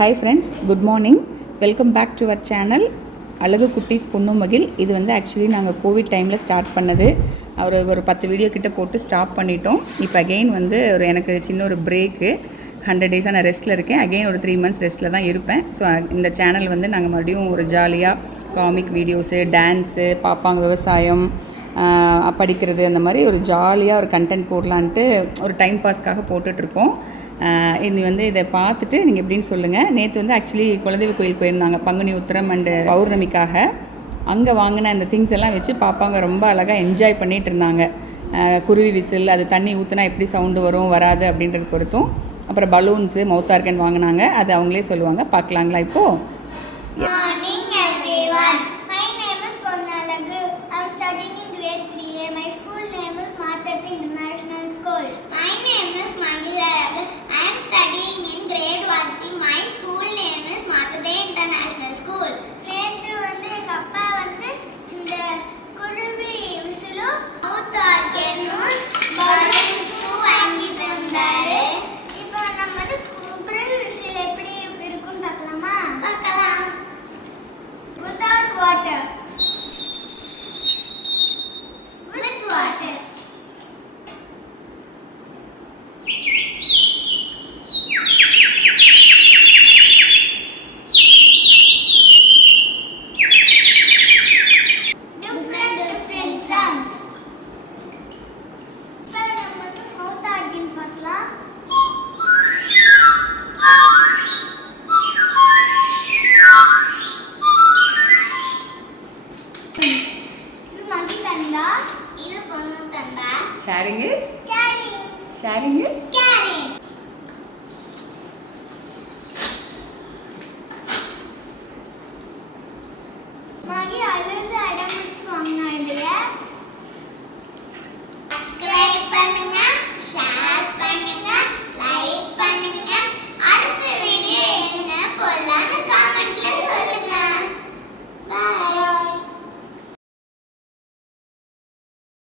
Hi friends, good morning. Welcome back to our channel அழகு குட்டீஸ் பொண்ணு மகிழ். இது வந்து ஆக்சுவலி நாங்கள் கோவிட் டைமில் ஸ்டார்ட் பண்ணது. ஒரு 10 வீடியோ கிட்ட போட்டு ஸ்டாப் பண்ணிட்டோம். இப்போ அகெயின் வந்து எனக்கு சின்ன ஒரு பிரேக்கு, 100 டேஸாக நான் ரெஸ்ட்டில் இருக்கேன். அகெயின் ஒரு 3 months ரெஸ்ட்டில் தான் இருப்பேன். ஸோ இந்த சேனல் வந்து நாங்கள் மறுபடியும் ஒரு ஜாலியாக காமிக் வீடியோஸு, டான்ஸு, பாப்பாங்க விவசாயம், படிக்கிறது, அந்த மாதிரி ஒரு ஜாலியாக ஒரு கண்டென்ட் போடலான்ட்டு ஒரு டைம் பாஸ்க்காக போட்டுட்ருக்கோம். இது வந்து இதை பார்த்துட்டு நீங்கள் எப்படின்னு சொல்லுங்கள். நேற்று வந்து ஆக்சுவலி குலதெய்வ கோயில் போயிருந்தாங்க, பங்குனி உத்திரம் அண்டு பௌர்ணமிக்காக. அங்கே வாங்கின அந்த திங்ஸ் எல்லாம் வச்சு பாப்பாங்க ரொம்ப அழகாக என்ஜாய் பண்ணிகிட்டு இருந்தாங்க. குருவி விசில், அது தண்ணி ஊற்றினா எப்படி சவுண்டு வரும் வராது அப்படின்றது பொறுத்தும். அப்புறம் பலூன்ஸு, மவுத் ஆர்கன் வாங்கினாங்க. அது அவங்களே சொல்லுவாங்க. பார்க்கலாங்களா இப்போது?